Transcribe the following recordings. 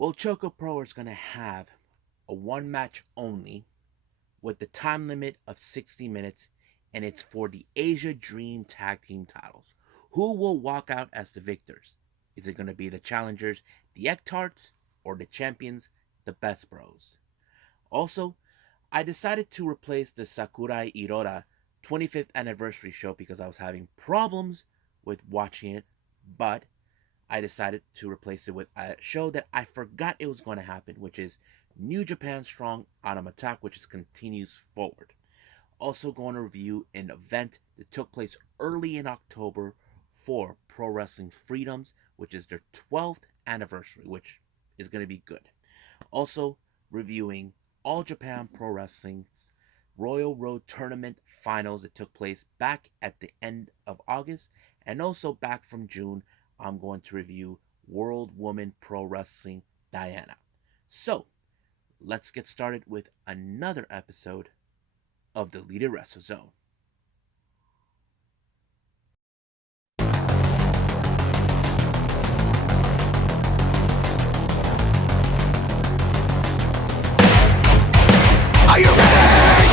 Well, ChocoPro is going to have a one match only with the time limit of 60 minutes, and it's for the Asia Dream Tag Team titles. Who will walk out as the victors? Is it going to be the challengers, the Egg Tarts, or the champions, the Best Bros? Also, I decided to replace the Sakurai Irora 25th anniversary show because I was having problems with watching it, but I decided to replace it with a show that I forgot it was going to happen, which is New Japan Strong Autumn Attack, which is continues forward. Also going to review an event that took place early in October for Pro Wrestling Freedoms, which is their 12th anniversary, which is going to be good. Also reviewing All Japan Pro Wrestling's Royal Road Tournament finals that took place back at the end of August, and also back from June. I'm going to review World Woman Pro Wrestling Diana. So, let's get started with another episode of the Leader Wrestle Zone. Are you ready?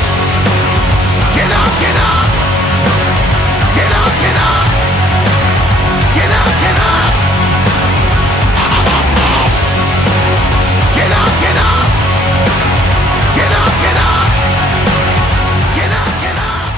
Get up, get up! Get up, get up! Get up, get up! Get up, get up! Get up, get up! Get up, get up!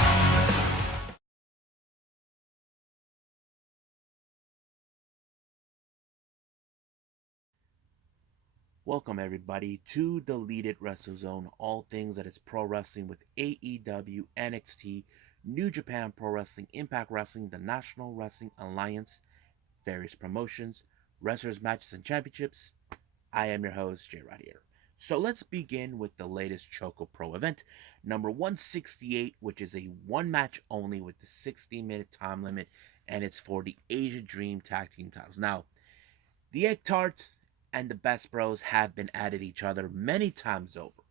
Welcome everybody to the Lead Wrestle Zone, all things that is pro wrestling with AEW, NXT, New Japan Pro Wrestling, Impact Wrestling, the National Wrestling Alliance, various promotions, wrestlers, matches, and championships. I am your host, Jay Rod here. So let's begin with the latest ChocoPro event, number 168, which is a one match only with the 60-minute time limit, and it's for the Asia Dream Tag Team titles. Now, the Egg Tarts and the Best Bros have been at each other many times over.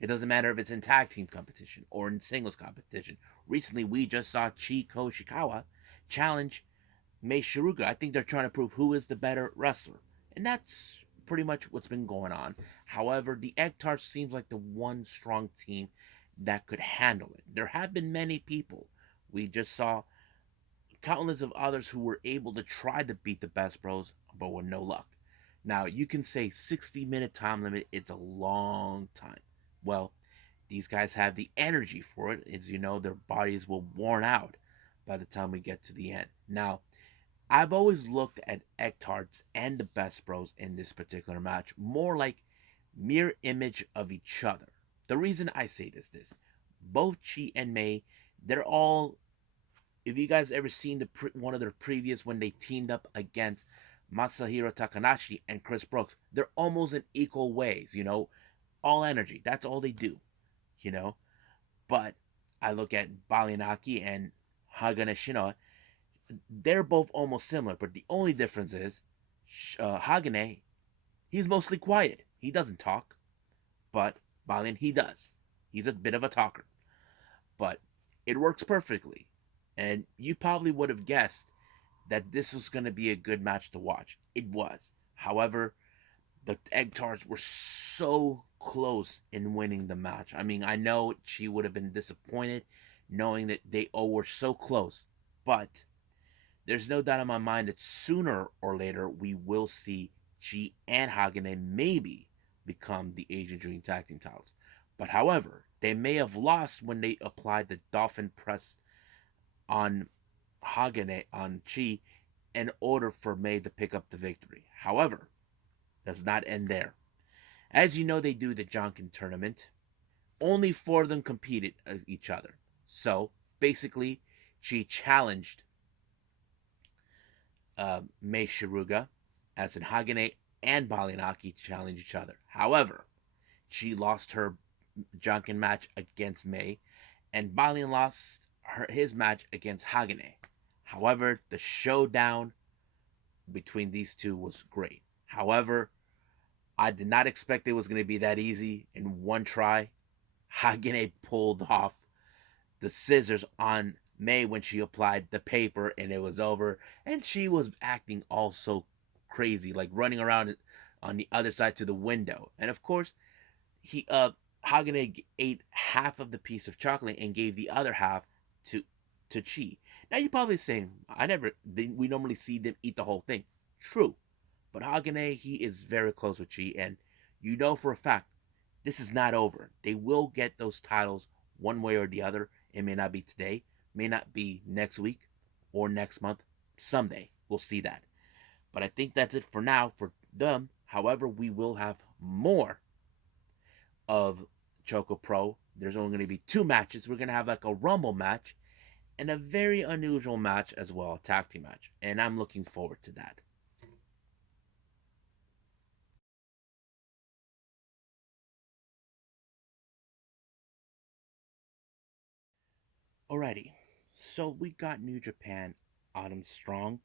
It doesn't matter if it's in tag team competition or in singles competition. Recently, we just saw Chiko Shikawa challenge Mei Shiruga. I think they're trying to prove who is the better wrestler. And that's pretty much what's been going on. However, the Egg Tarts seems like the one strong team that could handle it. There have been many people. We just saw countless of others who were able to try to beat the Best Bros, but with no luck. Now, you can say 60-minute time limit, it's a long time. Well, these guys have the energy for it. As you know, their bodies will worn out by the time we get to the end. Now, I've always looked at Egg Tarts and the Best Bros in this particular match more like mirror image of each other. The reason I say this, both Chi and Mei, they're all, if you guys ever seen one of their previous when they teamed up against Masahiro Takanashi and Chris Brooks, they're almost in equal ways, all energy. That's all they do, you know. But I look at Balinaki and Hagane Shinoa, they're both almost similar, but the only difference is Hagane, he's mostly quiet. He doesn't talk, but Balin, he does. He's a bit of a talker, but it works perfectly. And you probably would have guessed that this was going to be a good match to watch. It was. However, the Egg Tarts were so close in winning the match. I mean, I know she would have been disappointed knowing that they all were so close, but there's no doubt in my mind that sooner or later we will see Chi and Hagane maybe become the Asian Dream Tag Team titles. But however, they may have lost when they applied the Dolphin Press on Hagane on Chi in order for Mei to pick up the victory. However, does not end there. As you know, they do the Jonkin tournament. Only four of them competed each other. So basically, Chi challenged Mei Shiruga, as in Hagane and Balinaki challenge each other. However, Chi lost her Jonkin match against Mei, and Balin lost his match against Hagane. However, the showdown between these two was great. However, I did not expect it was going to be that easy. In one try, Hagane pulled off the scissors on Mei when she applied the paper, and it was over. And she was acting all so crazy, like running around on the other side to the window. And of course, he Hagane ate half of the piece of chocolate and gave the other half to Chi. Now you're probably saying, we normally see them eat the whole thing. True, but Hagane, he is very close with Chi, and you know for a fact this is not over. They will get those titles one way or the other. It may not be today, may not be next week or next month. Someday we'll see that. But I think that's it for now for them. However, we will have more of ChocoPro. There's only going to be two matches. We're going to have like a Rumble match and a very unusual match as well, a tag team match. And I'm looking forward to that. Alrighty, so we got New Japan Autumn Strong.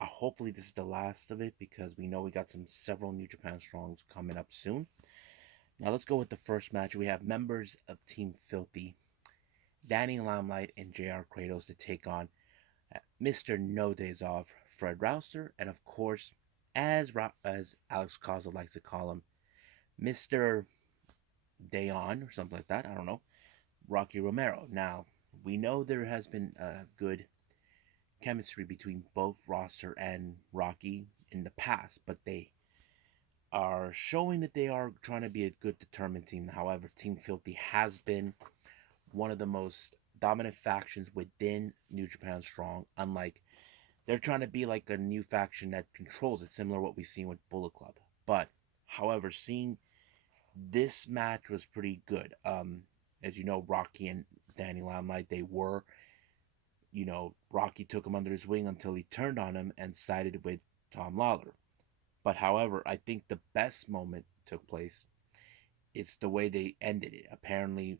Hopefully this is the last of it because we know we got several New Japan Strongs coming up soon. Now let's go with the first match. We have members of Team Filthy, Danny Limelight and JR Kratos to take on Mr. No Days Off, Fred Rouster, and of course, as Alex Causal likes to call him, Mr. Day On or something like that. I don't know. Rocky Romero. Now we know there has been a good chemistry between both Roster and Rocky in the past, but they are showing that they are trying to be a good determined team. However, Team Filthy has been one of the most dominant factions within New Japan Strong. Unlike they're trying to be like a new faction that controls it, similar to what we've seen with Bullet Club. But however, seeing this match was pretty good. As you know, Rocky and Danny Limelight, they were, Rocky took him under his wing until he turned on him and sided with Tom Lawler. But however, I think the best moment took place. It's the way they ended it. Apparently,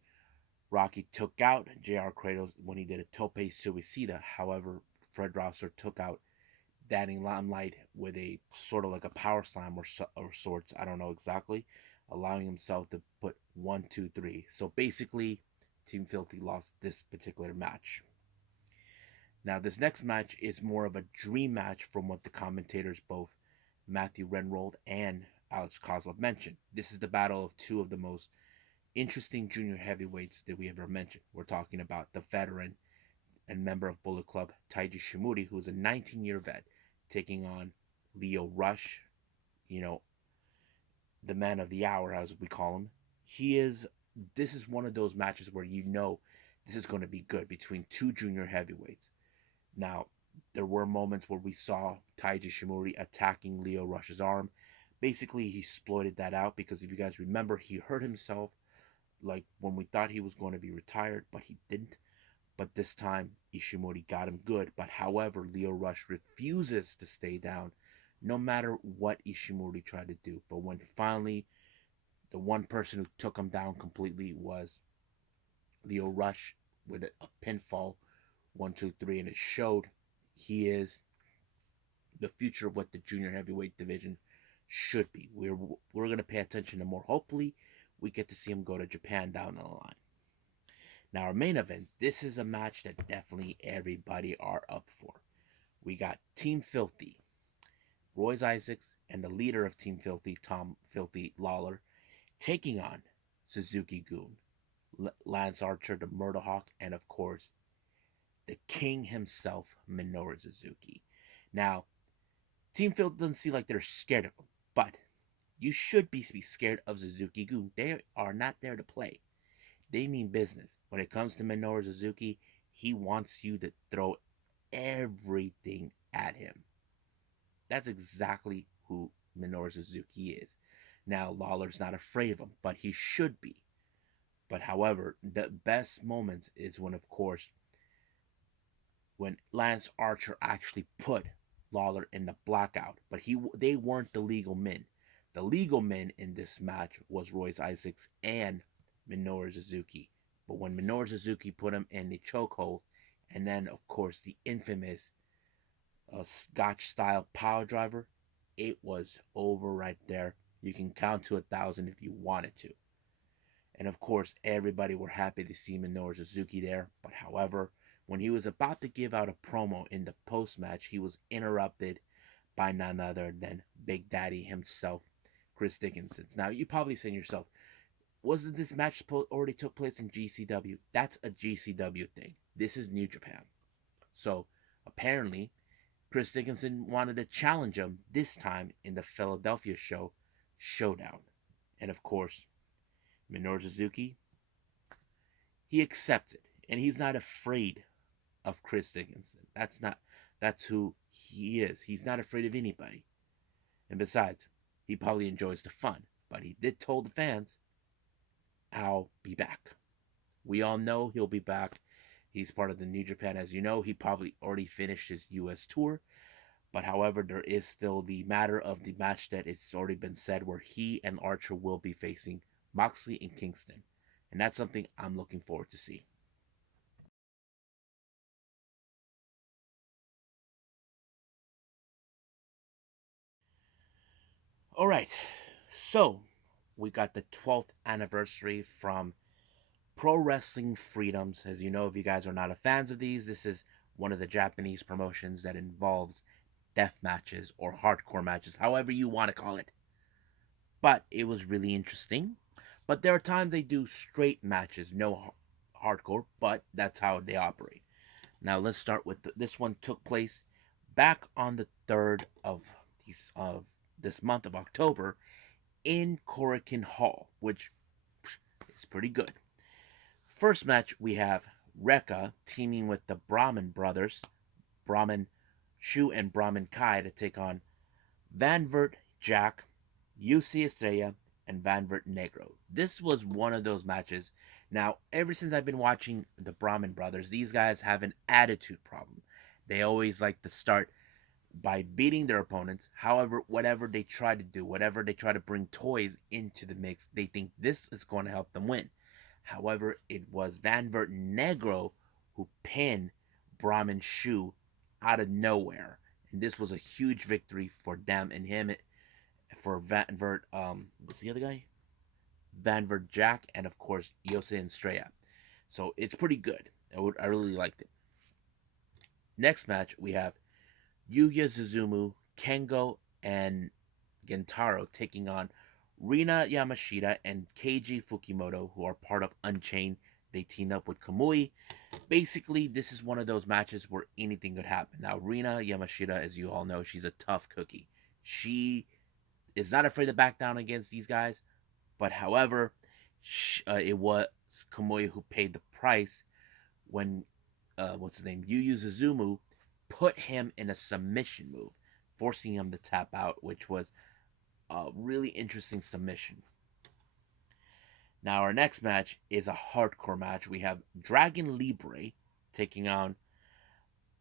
Rocky took out JR Kratos when he did a tope suicida. However, Fred Rosser took out Danny Limelight with a sort of like a power slam or sorts. I don't know exactly, allowing himself to put 1, 2, 3. So basically, Team Filthy lost this particular match. Now, this next match is more of a dream match from what the commentators, both Matthew Renrold and Alex Kozlov, mentioned. This is the battle of two of the most interesting junior heavyweights that we ever mentioned. We're talking about the veteran and member of Bullet Club, Taiji Shimuri, who's a 19-year vet, taking on Leo Rush, you know, the man of the hour, as we call him. This is one of those matches where this is going to be good between two junior heavyweights. Now, there were moments where we saw Taiji Shimuri attacking Leo Rush's arm. Basically, he exploited that out because if you guys remember, he hurt himself like when we thought he was going to be retired, but he didn't. But this time, Ishimori got him good. But however, Leo Rush refuses to stay down no matter what Ishimori tried to do. But when finally the one person who took him down completely was Leo Rush with a pinfall 1, 2, 3, and it showed he is the future of what the junior heavyweight division should be. We're gonna pay attention to more. Hopefully, we get to see him go to Japan down the line. Now, our main event. This is a match that definitely everybody are up for. We got Team Filthy, Royce Isaacs, and the leader of Team Filthy, Tom Filthy Lawler, taking on Suzuki Goon, Lance Archer, the Murder Hawk, and of course, the king himself, Minoru Suzuki. Now, Team Filthy doesn't seem like they're scared of him, but you should be scared of Suzuki Goon. They are not there to play. They mean business. When it comes to Minoru Suzuki, he wants you to throw everything at him. That's exactly who Minoru Suzuki is. Now, Lawler's not afraid of him, but he should be. But however, the best moments is when, of course, when Lance Archer actually put Lawler in the blackout. But they weren't the legal men. The legal men in this match was Royce Isaacs and Minoru Suzuki. But when Minoru Suzuki put him in the chokehold, and then of course the infamous Scotch style power driver, it was over right there. You can count to 1,000 if you wanted to. And of course, everybody were happy to see Minoru Suzuki there. But however, when he was about to give out a promo in the post match, he was interrupted by none other than Big Daddy himself, Chris Dickinson. Now, you probably saying to yourself, wasn't this match already took place in GCW? That's a GCW thing. This is New Japan. So, apparently, Chris Dickinson wanted to challenge him this time in the Philadelphia show, Showdown. And of course, Minoru Suzuki, he accepts it. And he's not afraid of Chris Dickinson. That's who he is. He's not afraid of anybody. And besides, he probably enjoys the fun. But he did tell the fans, I'll be back. We all know he'll be back. He's part of the New Japan, as you know. He probably already finished his US tour. But however, there is still the matter of the match that it's already been said where he and Archer will be facing Moxley and Kingston. And that's something I'm looking forward to see. All right. So, we got the 12th anniversary from Pro Wrestling Freedoms. As you know, if you guys are not a fans of these, this is one of the Japanese promotions that involves death matches or hardcore matches, however you want to call it. But it was really interesting. But there are times they do straight matches, no hardcore, but that's how they operate. Now let's start with this one took place back on the 3rd of this month of October in Korakuen Hall, which is pretty good. First match we have Rekka teaming with the Brahman brothers, Brahman Shu and Brahman Kai, to take on Van Vert Jack, UC Estrella, and Van Vert Negro. This was one of those matches. Now, ever since I've been watching the Brahman brothers, these guys have an attitude problem. They always like to start by beating their opponents. However, whatever they try to do, whatever they try to bring toys into the mix, they think this is going to help them win. However, it was Van Vert Negro who pinned Brahman Shu out of nowhere. And this was a huge victory for them and him, for Van Vert, what's the other guy? Van Vert Jack, and of course, Yosei and Estrella. So it's pretty good. I really liked it. Next match, we have Yuya Suzumu, Kengo, and Gentaro taking on Rina Yamashita and Keiji Fukimoto, who are part of Unchained. They team up with Kamui. Basically, this is one of those matches where anything could happen. Now, Rina Yamashita, as you all know, she's a tough cookie. She is not afraid to back down against these guys. But however, it was Kamui who paid the price when, what's his name, Yu Suzumu put him in a submission move, forcing him to tap out, which was a really interesting submission. Now, our next match is a hardcore match. We have Dragon Libre taking on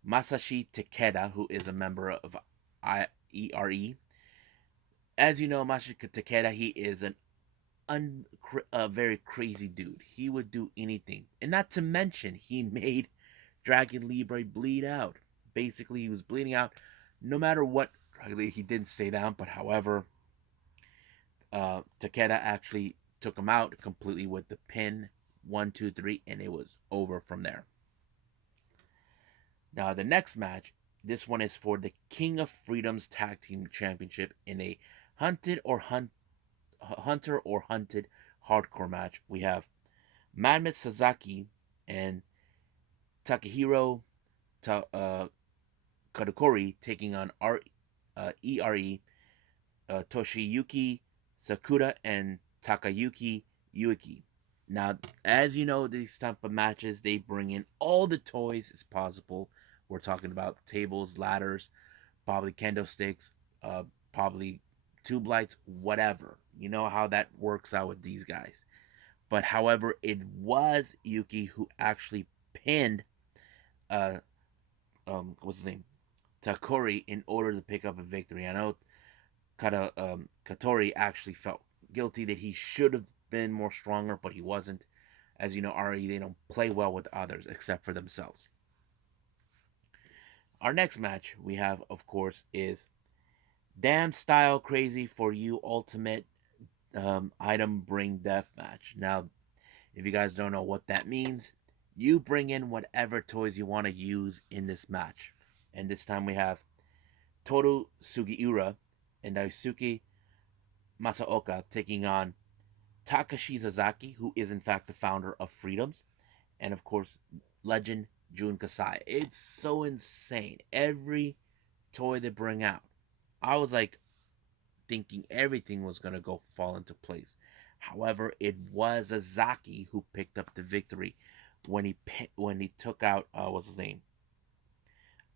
Masashi Takeda, who is a member of ERE. As you know, Masashi Takeda, he is a very crazy dude. He would do anything. And not to mention, he made Dragon Libre bleed out. Basically, he was bleeding out no matter what. He didn't stay down, but however, Takeda actually took him out completely with the pin 1, 2, 3, and it was over from there. Now, the next match, this one is for the King of Freedom's Tag Team Championship in a hunter or hunted hardcore match. We have Manmet Sasaki and Takahiro Kadokori taking on ERE, Toshiyuki Sakura and Takayuki Yuki. Now, as you know, these type of matches, they bring in all the toys as possible. We're talking about tables, ladders, probably kendo sticks, probably tube lights, whatever. You know how that works out with these guys. But however, it was Yuki who actually pinned uh what's his name? Takori in order to pick up a victory. I know Katori actually felt guilty that he should have been more stronger, but he wasn't. As you know, RE, they don't play well with others except for themselves. Our next match we have, of course, is Damn Style Crazy for You Ultimate Item Bring Death Match. Now, if you guys don't know what that means, you bring in whatever toys you want to use in this match. And this time we have Toru Sugiura and Daisuke Masaoka taking on Takashi Sasaki, who is in fact the founder of Freedoms, and of course, legend Jun Kasai. It's so insane. Every toy they bring out, I was like thinking everything was gonna go fall into place. However, it was Sasaki who picked up the victory when he took out what's his name,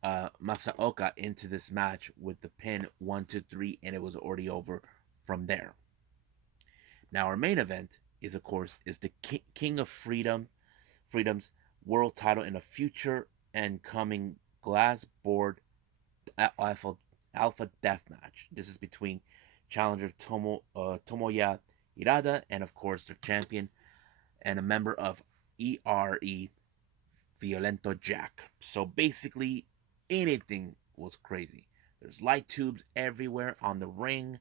Masaoka into this match with the pin 1, 2, 3, and it was already over from there. Now our main event is of course is the King of Freedom's world title in a future and coming glass board alpha death match. This is between challenger Tomoya Hirada and of course their champion and a member of ERE Violento Jack. So basically anything was crazy. There's light tubes everywhere on the ring.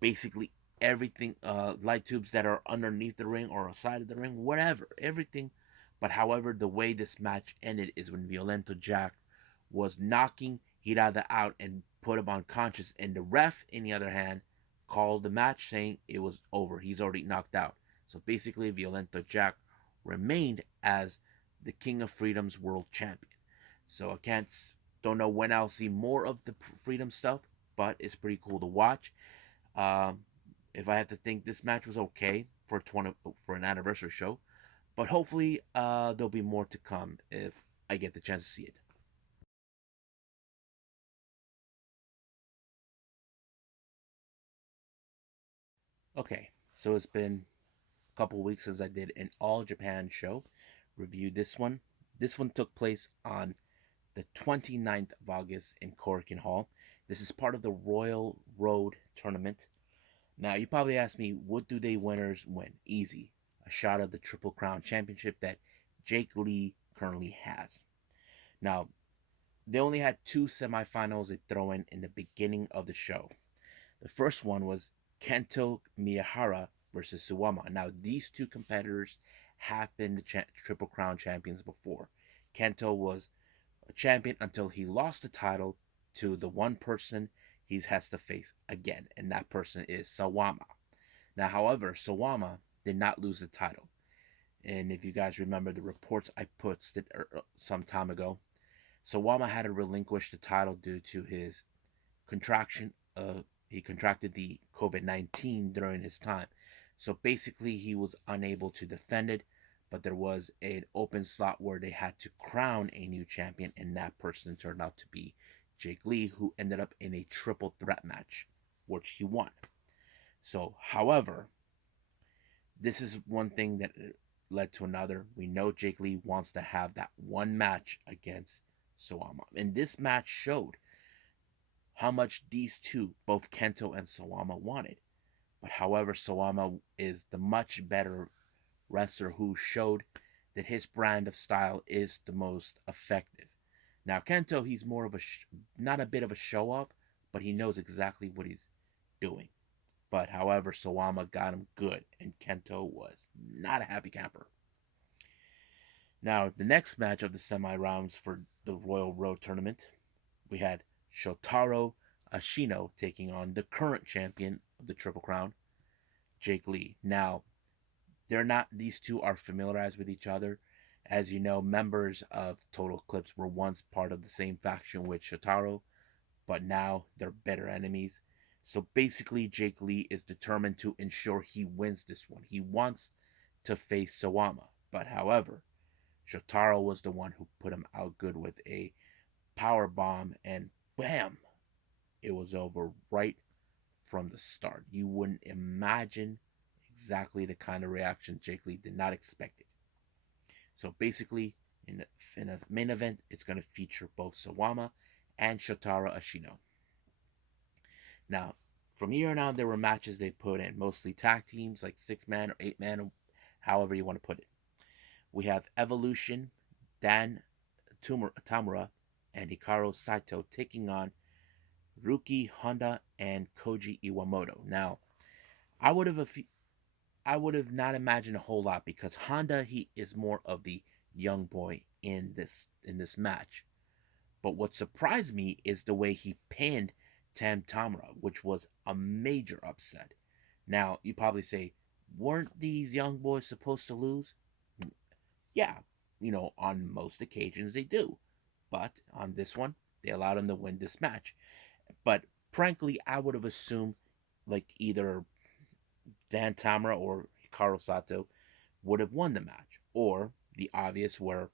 Basically everything, light tubes that are underneath the ring or outside of the ring, whatever, everything. But however, the way this match ended is when Violento Jack was knocking Hirada out and put him unconscious, and the ref, in the other hand, called the match saying it was over. He's already knocked out. So basically, Violento Jack remained as the King of Freedom's world champion. So I don't know when I'll see more of the Freedom stuff, but it's pretty cool to watch. Um, if I had to think, this match was okay for an anniversary show, but hopefully there'll be more to come if I get the chance to see it. Okay, so it's been a couple weeks since I did an All Japan show. Reviewed this one. This one took place on the 29th of August in Korakuen Hall. This is part of the Royal Road tournament. Now, you probably ask me, what do they winners win? Easy. A shot of the Triple Crown Championship that Jake Lee currently has. Now, they only had two semifinals they throw in the beginning of the show. The first one was Kento Miyahara versus Suwama. Now, these two competitors have been the Triple Crown champions before. Kento was a champion until he lost the title to the one person he has to face again, and that person is Sawama. Now, however, Sawama did not lose the title. And if you guys remember the reports I posted some time ago, Sawama had to relinquish the title due to his contraction. He contracted the COVID-19 during his time. So basically, he was unable to defend it, but there was an open slot where they had to crown a new champion, and that person turned out to be Jake Lee, who ended up in a triple threat match, which he won. So, however, this is one thing that led to another. We know Jake Lee wants to have that one match against Sawama, and this match showed how much these two, both Kento and Sawama, wanted. But however, Sawama is the much better wrestler who showed that his brand of style is the most effective. Now, Kento, he's more of not a bit of a show off, but he knows exactly what he's doing. But however, Sawama got him good, and Kento was not a happy camper. Now, the next match of the semi rounds for the Royal Road tournament, we had Shotaro Ashino taking on the current champion of the Triple Crown, Jake Lee. Now, these two are familiarized with each other. As you know, members of Total Eclipse were once part of the same faction with Shotaro, but now they're better enemies. So basically, Jake Lee is determined to ensure he wins this one. He wants to face Sawama, but however, Shotaro was the one who put him out good with a power bomb, and bam, it was over right from the start. You wouldn't imagine exactly the kind of reaction Jake Lee did not expect it. So basically, in a main event, it's going to feature both Sawama and Shotaro Ashino. Now, from here on out, there were matches they put in, mostly tag teams, like 6-man or 8-man, or however you want to put it. We have Evolution, Dan Tamura, and Hikaru Saito taking on Ruki Honda and Koji Iwamoto. Now, I would have not imagined a whole lot because Honda, he is more of the young boy in this match. But what surprised me is the way he pinned Tam Tamra, which was a major upset. Now, you probably say, weren't these young boys supposed to lose? Yeah, on most occasions they do. But on this one, they allowed him to win this match. But frankly, I would have assumed like either Dan Tamra or Hikaru Sato would have won the match. Or the obvious where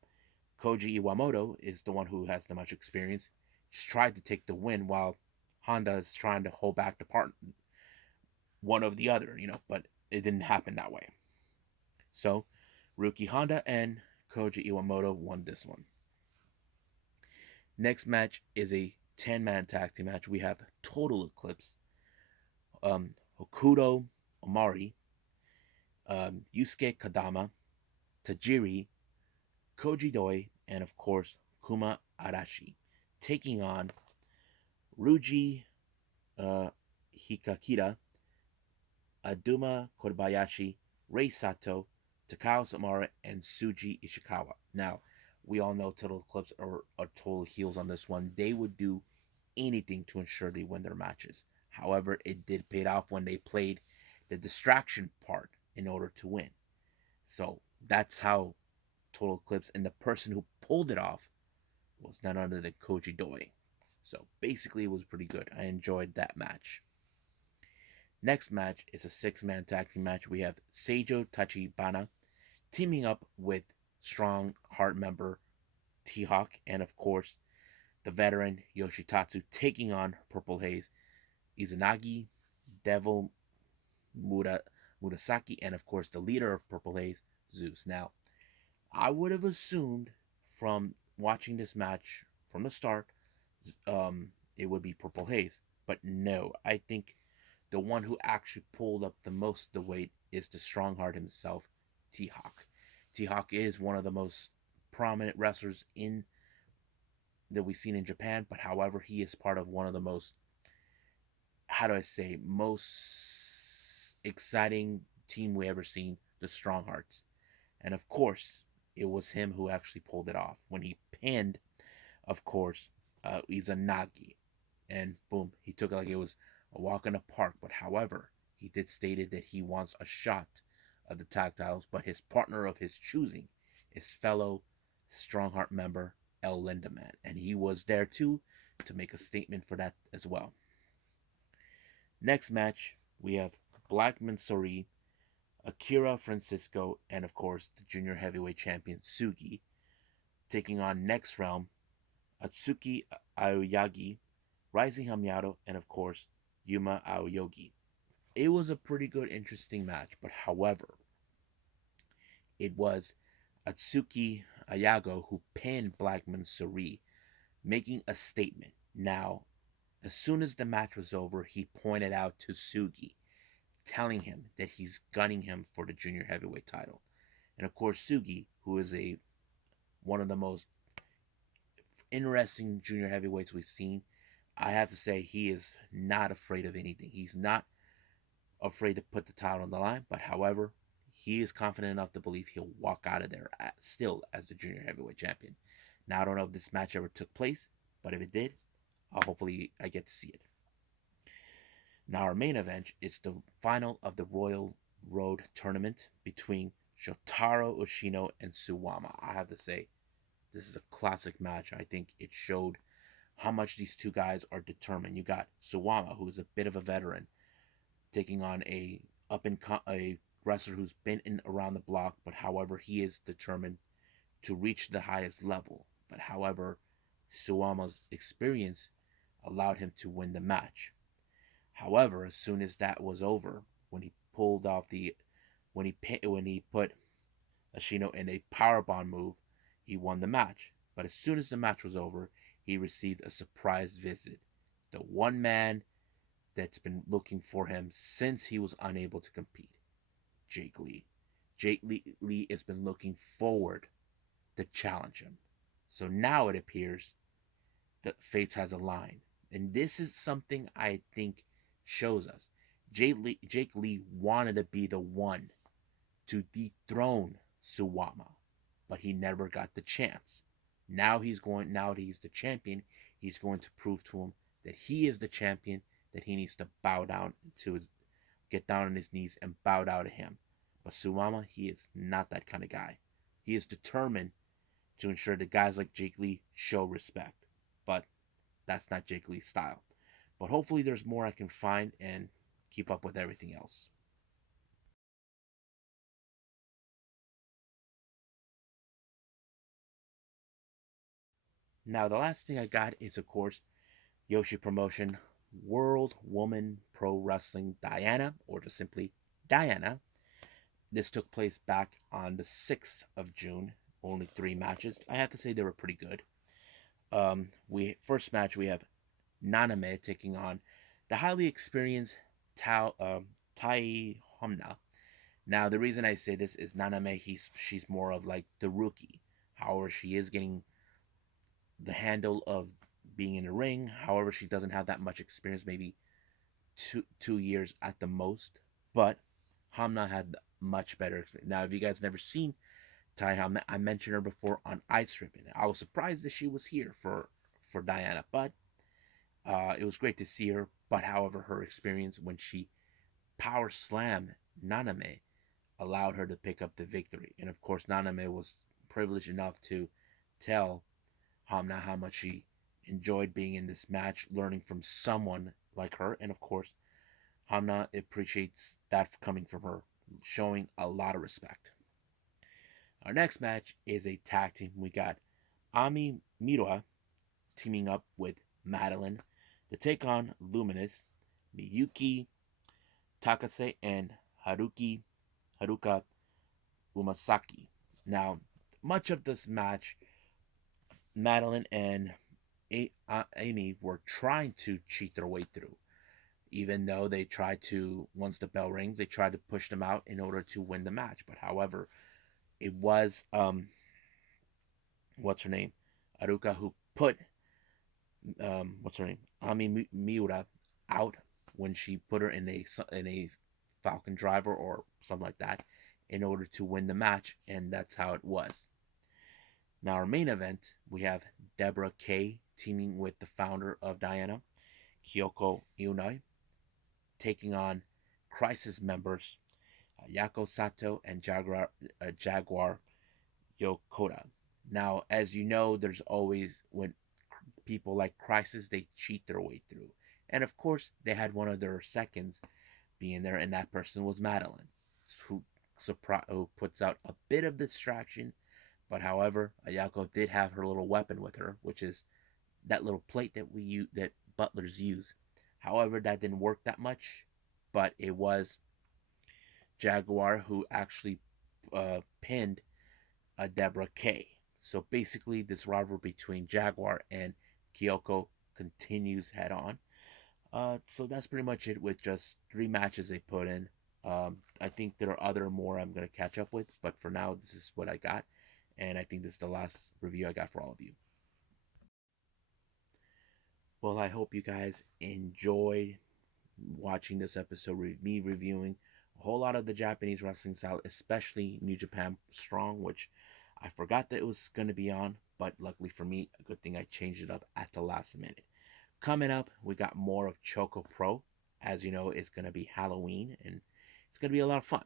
Koji Iwamoto is the one who has the much experience, just tried to take the win while Honda is trying to hold back the part one of the other, but it didn't happen that way. So Ruki Honda and Koji Iwamoto won this one. Next match is a 10-man tag team match. We have Total Eclipse, Hokuto Omari, Yusuke Kadama, Tajiri, Koji Doi, and of course Kuma Arashi, taking on Ruji Hikakita, Aduma Kobayashi, Rei Sato, Takao Samara, and Suji Ishikawa. Now, we all know Total Eclipse are total heels on this one. They would do anything to ensure they win their matches. However, it did pay off when they played the distraction part in order to win. So that's how Total Eclipse, and the person who pulled it off was none other than Koji Doi. So basically, it was pretty good. I enjoyed that match. Next match is a 6-man tag team match. We have Seijo Tachibana teaming up with Strong Heart member T-Hawk, and of course the veteran Yoshitatsu, taking on Purple Haze, Izanagi, Devil Murasaki, and of course the leader of Purple Haze, Zeus. Now, I would have assumed from watching this match from the start, it would be Purple Haze, but no. I think the one who actually pulled up the most the weight is the Strongheart himself, T-Hawk. T-Hawk is one of the most prominent wrestlers in that we've seen in Japan, but however, he is part of one of the most, how do I say, most exciting team we ever seen, the Stronghearts. And of course, it was him who actually pulled it off when he pinned, of course, Izanagi. And boom, he took it like it was a walk in the park. But however, he did stated that he wants a shot of the tag titles, but his partner of his choosing is fellow Strongheart member El Lindaman, and he was there too to make a statement for that as well. Next match, we have Blackman Sori, Akira Francisco, and of course the junior heavyweight champion Sugi, taking on Next Realm, Atsuki Aoyagi, Rising Hamato, and of course Yuma Aoyogi. It was a pretty good, interesting match, but however, it was Atsuki Ayago who pinned Blackman Suri, making a statement. Now, as soon as the match was over, he pointed out to Sugi, telling him that he's gunning him for the junior heavyweight title. And of course, Sugi, who is a one of the most interesting junior heavyweights we've seen, I have to say he is not afraid of anything. He's not afraid to put the title on the line, but however, he is confident enough to believe he'll walk out of there still as the junior heavyweight champion. Now, I don't know if this match ever took place, but if it did, hopefully I get to see it. Now, our main event is the final of the Royal Road tournament between Shotaro Oshino and Suwama. I have to say, this is a classic match. I think it showed how much these two guys are determined. You got Suwama, who is a bit of a veteran, taking on a wrestler who's been in around the block, but however, he is determined to reach the highest level. But however, Suwama's experience allowed him to win the match. However, as soon as that was over, when he pulled off the when he put Ashino in a powerbomb move, he won the match. But as soon as the match was over, he received a surprise visit. The one man that's been looking for him since he was unable to compete, Jake Lee. Lee has been looking forward to challenge him. So now it appears that fates has aligned. And this is something I think shows us Jake Lee wanted to be the one to dethrone Suwama, but he never got the chance. Now that he's the champion, he's going to prove to him that he is the champion, that he needs to bow down to his get down on his knees and bow down to him. But Suwama, he is not that kind of guy. He is determined to ensure that guys like Jake Lee show respect. But that's not Jake Lee's style. But hopefully there's more I can find and keep up with everything else. Now the last thing I got is of course Yoshi Promotion World Woman Pro Wrestling Diana, or just simply Diana. This took place back on the 6th of June. Only 3 matches. I have to say they were pretty good. We first match we have Naname taking on the highly experienced Tai Homna. Now the reason I say this is Naname she's more of like the rookie. However, she is getting the handle of being in the ring. However, she doesn't have that much experience, maybe 2 years at the most. But Hamna had much better experience. Now, if you guys never seen Tai Hamna, I mentioned her before on Ice Ribbon. I was surprised that she was here for Diana, but it was great to see her. But however, her experience when she power slammed Naname allowed her to pick up the victory. And of course, Naname was privileged enough to tell Hamna how much she enjoyed being in this match, learning from someone like her. And of course, Hamna appreciates that coming from her, showing a lot of respect. Our next match is a tag team. We got Ami Miura teaming up with Madeline to take on Luminous, Miyuki Takase, and Haruka Umasaki. Now, much of this match, Madeline and Amy were trying to cheat their way through. Even though they tried to, once the bell rings, they tried to push them out in order to win the match. But however, it was what's her name, Aruka, who put what's her name, Ami Miura out when she put her in a Falcon Driver or something like that in order to win the match, and that's how it was. Now our main event, we have Deborah Kay teaming with the founder of Diana, Kyoko Iunai, taking on Crisis members Yako Sato and Jaguar Yokota. Now, as you know, there's always when people like Crisis, they cheat their way through. And of course, they had one of their seconds being there, and that person was Madeline, who, who puts out a bit of distraction. But however, Ayako did have her little weapon with her, which is that little plate that butlers use. However, that didn't work that much, but it was Jaguar who actually pinned Deborah Kay. So basically, this rivalry between Jaguar and Kyoko continues head on. So that's pretty much it with just 3 matches they put in. I think there are other more I'm going to catch up with, but for now, this is what I got. And I think this is the last review I got for all of you. Well, I hope you guys enjoyed watching this episode with me reviewing a whole lot of the Japanese wrestling style, especially New Japan Strong, which I forgot that it was going to be on, but luckily for me, a good thing I changed it up at the last minute. Coming up, we got more of ChocoPro. As you know, it's going to be Halloween, and it's going to be a lot of fun.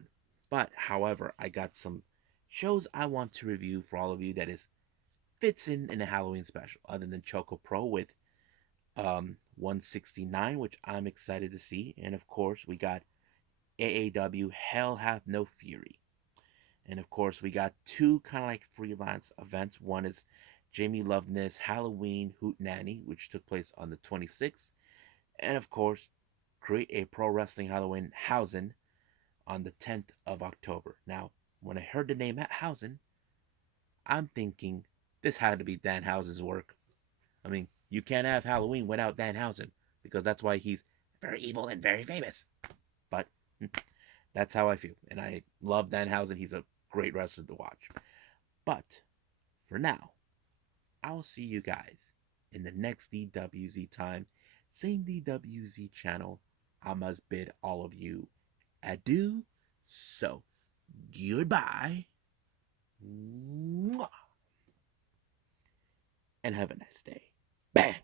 But, however, I got some shows I want to review for all of you that is fits in a Halloween special, other than ChocoPro with 169, which I'm excited to see. And of course, we got AAW Hell Hath No Fury. And of course, we got 2 kind of like freelance events. One is Jamie Loveness Halloween Hootenanny, which took place on the 26th. And of course, Create a Pro Wrestling Halloween Hausen on the 10th of October. Now, when I heard the name Hausen, I'm thinking this had to be Danhausen's work. I mean, you can't have Halloween without Danhausen, because that's why he's very evil and very famous. But that's how I feel. And I love Danhausen. He's a great wrestler to watch. But for now, I'll see you guys in the next DWZ time. Same DWZ channel. I must bid all of you adieu. So, goodbye. Mwah. and have a nice day. Bang!